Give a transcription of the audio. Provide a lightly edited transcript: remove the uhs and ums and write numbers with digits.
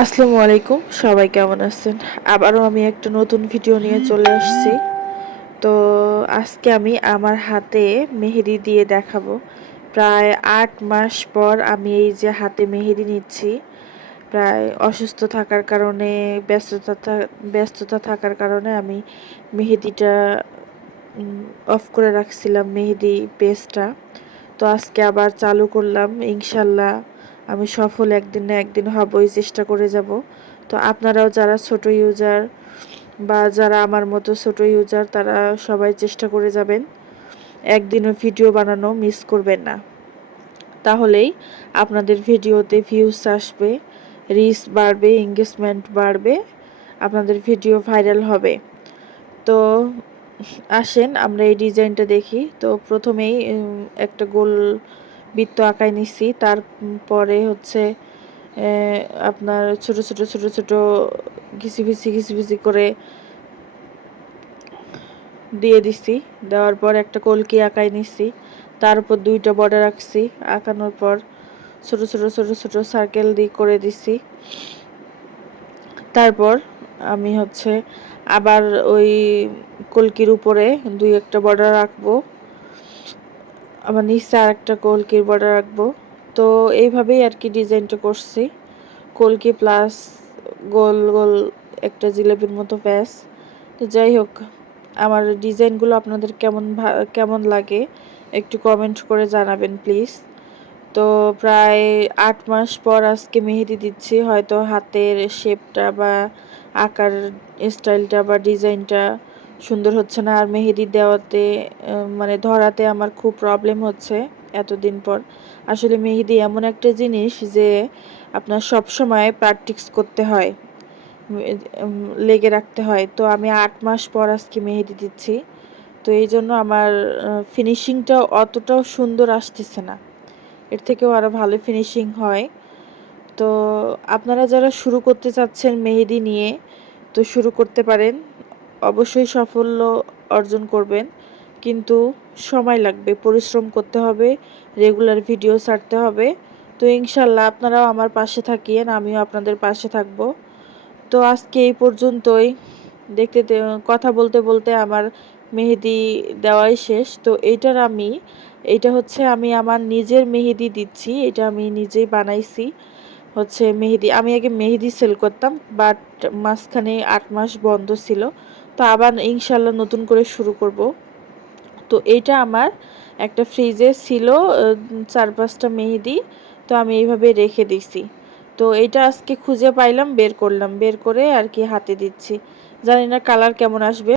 আসসালামু আলাইকুম, সবাই কেমন আছেন? আবারও আমি একটা নতুন ভিডিও নিয়ে চলে আসছি। তো আজকে আমি আমার হাতে মেহেদি দিয়ে দেখাবো। প্রায় ৮ মাস পর আমি এই যে হাতে মেহেদি নিচ্ছি। প্রায় অসুস্থ থাকার কারণে, ব্যস্ততা থাকার কারণে আমি মেহেদিটা অফ করে রাখছিলাম, মেহেদি পেস্টটা। তো আজকে আবার চালু করলাম, ইনশাল্লাহ আমি সফল একদিন না একদিন হবই, চেষ্টা করে যাব। তো আপনারাও যারা ছোট ইউজার বা যারা আমার মতো ছোট ইউজার, তারা সবাই চেষ্টা করে যাবেন, একদিনও ভিডিও বানানো মিস করবেন না। তাহলেই আপনাদের ভিডিওতে ভিউজ আসবে, রিচ বাড়বে, এঙ্গেজমেন্ট বাড়বে, আপনাদের ভিডিও ভাইরাল হবে। তো আসেন আমরা এই ডিজাইনটা দেখি। তো প্রথমেই একটা গোল বৃত্ত আঁকায় নিছি, তারপরে হচ্ছে আপনার ছোট ছোট ছোট ছোট ঘিসি করে দিয়ে দিছি। দেওয়ার পর একটা কলকি আঁকায় নিছি, তার উপর 2টা বর্ডার আঁকছি। আঁকানোর পর ছোট ছোট ছোট ছোট সার্কেল দিয়ে করে দিছি। তারপর আমি হচ্ছে আবার ওই কলকির উপরে 2-1টা বর্ডার আঁকবো, আবার নিচে আর একটা কলকির বর্ডার রাখবো। তো এইভাবেই আর কি ডিজাইনটা করছি, কলকি প্লাস গোল গোল একটা জিলেপির মতো ব্যাস। তো যাই হোক, আমার ডিজাইনগুলো আপনাদের কেমন লাগে একটু কমেন্ট করে জানাবেন প্লিজ। তো প্রায় ৮ মাস পর আজকে মেহেদি দিচ্ছি। হয়তো হাতের শেপটা বা আকার স্টাইলটা বা ডিজাইনটা সুন্দর হচ্ছে না, আর মেহেদি দেওয়াতে মানে ধরাতে আমার খুব প্রবলেম হচ্ছে এতদিন পর। আসলে মেহেদি এমন একটা জিনিস যে আপনার সব সময় প্র্যাকটিস করতে হয়, লেগে রাখতে হয়। তো আমি ৮ মাস পর আজকে মেহেদি দিচ্ছি, তো এই জন্য আমার ফিনিশিংটা অতটাও সুন্দর আসতেছে না, এর থেকেও আরও ভালো ফিনিশিং হয়। তো আপনারা যারা শুরু করতে চাচ্ছেন মেহেদি নিয়ে, তো শুরু করতে পারেন, অবশ্যই সাফল্য অর্জন করবেন, কিন্তু সময় লাগবে, পরিশ্রম করতে হবে, রেগুলার ভিডিও ছাড়তে হবে। তো ইনশাল্লাহ আপনারাও আমার পাশে থাকিয়েন, আমিও আপনাদের পাশে থাকব। তো আজকে এই পর্যন্তই। কথা বলতে বলতে আমার মেহেদি দেওয়াই শেষ। তো এইটা হচ্ছে আমি আমার নিজের মেহেদি দিচ্ছি, এটা আমি নিজেই বানাইছি। হচ্ছে মেহেদি, আমি আগে মেহেদি সেল করতাম, বাট মাঝখানে ৮ মাস বন্ধ ছিল। তো আবার ইনশাল্লাহ নতুন করে শুরু করব। তো এইটা আমার একটা ফ্রিজে ছিল 4-5টা মেহেদি, তো আমি এইভাবে রেখে দিছি। তো এইটা আজকে খুঁজে পাইলাম, বের করলাম, বের করে আর কি হাতে দিচ্ছি। জানি না কালার কেমন আসবে।